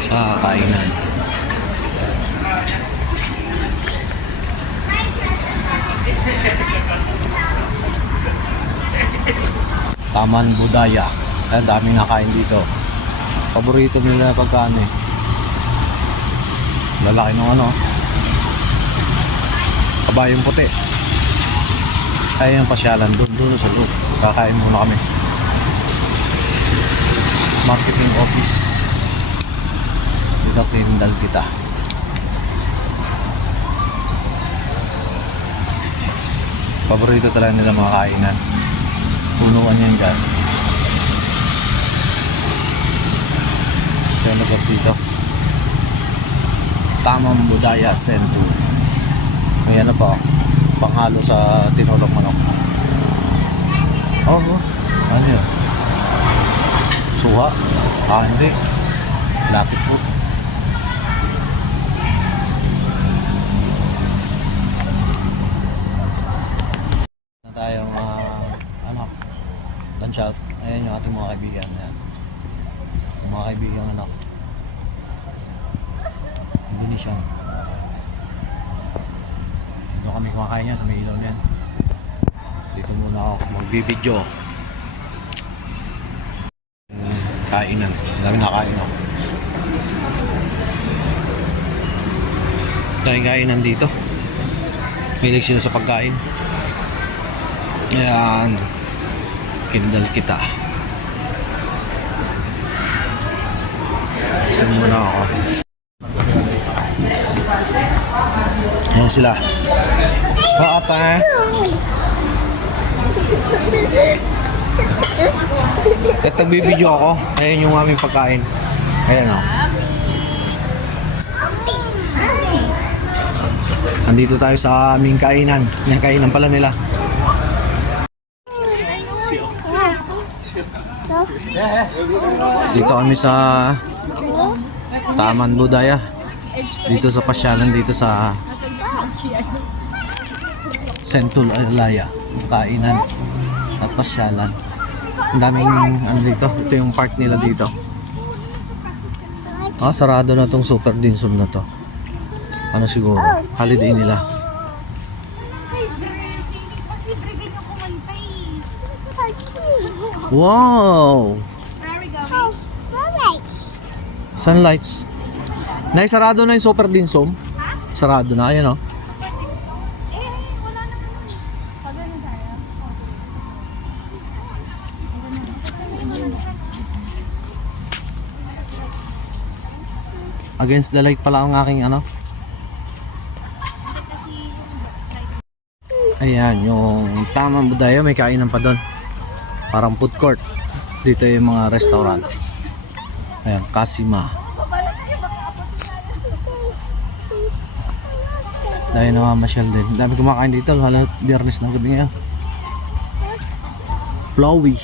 sa kainan. Taman Budaya. Ang daming nakain dito. Paborito nila pagkaan eh. Lalaki ng ano, kabayong puti. Kaya yung pasyalan doon sa loob. Kakain muna kami. Marketing office. Dito pinindal kita. Paborito talaga nila mga kainan. Punuan yan dyan. Kaya nagod dito. Tamang Budaya Sentro. May ano pa, panghalo sa tinulog manok. Oh, ano yun? Suha? Ah, hindi. Lapit po. Na tayong ano, lunch out. Ayan yung ating mga kaibigan. Ayan. Yung mga kaibigan ano, Indonesian. Dito kami kumakain niya sa may ilaw niyan. Dito muna ako magbibideo. Kainan. Dami nakain ako. Daming kainan dito. Milig sila sa pagkain. Ayan. Kindal kita. Dito muna ako. Ayan sila. Ate. At nagbibideo ako. Ayan yung aming pagkain. Ayan o. Andito tayo sa aming kainan. Yung kainan pala nila. Dito kami sa Taman Budaya. Dito sa pasyalan dito sa Sentul Alaya. Kainan at pasyalan. Ang daming ano dito. Ito yung park nila dito. Ah, sarado na tong Super Dinsum na to. Ano siguro? Holiday nila. Wow! Sunlights. Nay, sarado na yung Super Dinsum. Sarado na, ayan o. Against the light pala ang aking ano. Ayan, yung Tamang Budaya, may kainan pa doon. Parang food court. Dito yung mga restaurant. Ayan, Kasima. Dahil namamasyal din. Dami kumakain dito, halos biyernes ng gabi ngayon. Flowy.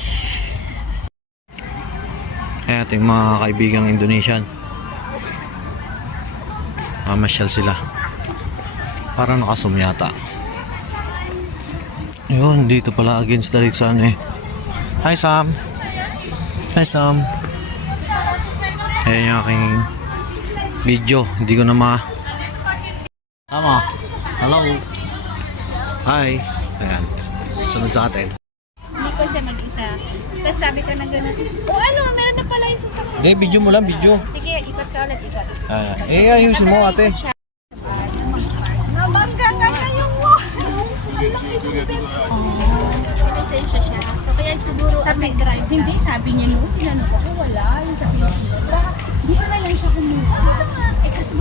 Ayan, ating mga kaibigang Indonesian. Mamasyal sila. Parang nakasum yata. Ayun, dito pala against the light sa ano eh. Hi Sam. Hi Sam. Ayan yung aking video. Hindi ko na Tama. Hello. Hi. Ayan. Sunod sa atin. Hindi ko siya mag-isa. Tapos sabi ko na gano'n. Oh ano, meron na pala yung sasakyan. Hindi, video mo lang, video. Sige, ikot ka ulit, ikot. Ayusin mo ate. Nabangga ka kayo mo. Lisensya siya. So kaya siguro sabi drive. Hindi, sabi niya no, pinanong ako, wala. Yung sa Pilipinas. Hindi ko na lang siya kumuha. Eh kasi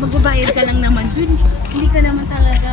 magbabayad ka lang naman dun. Hindi ka naman talaga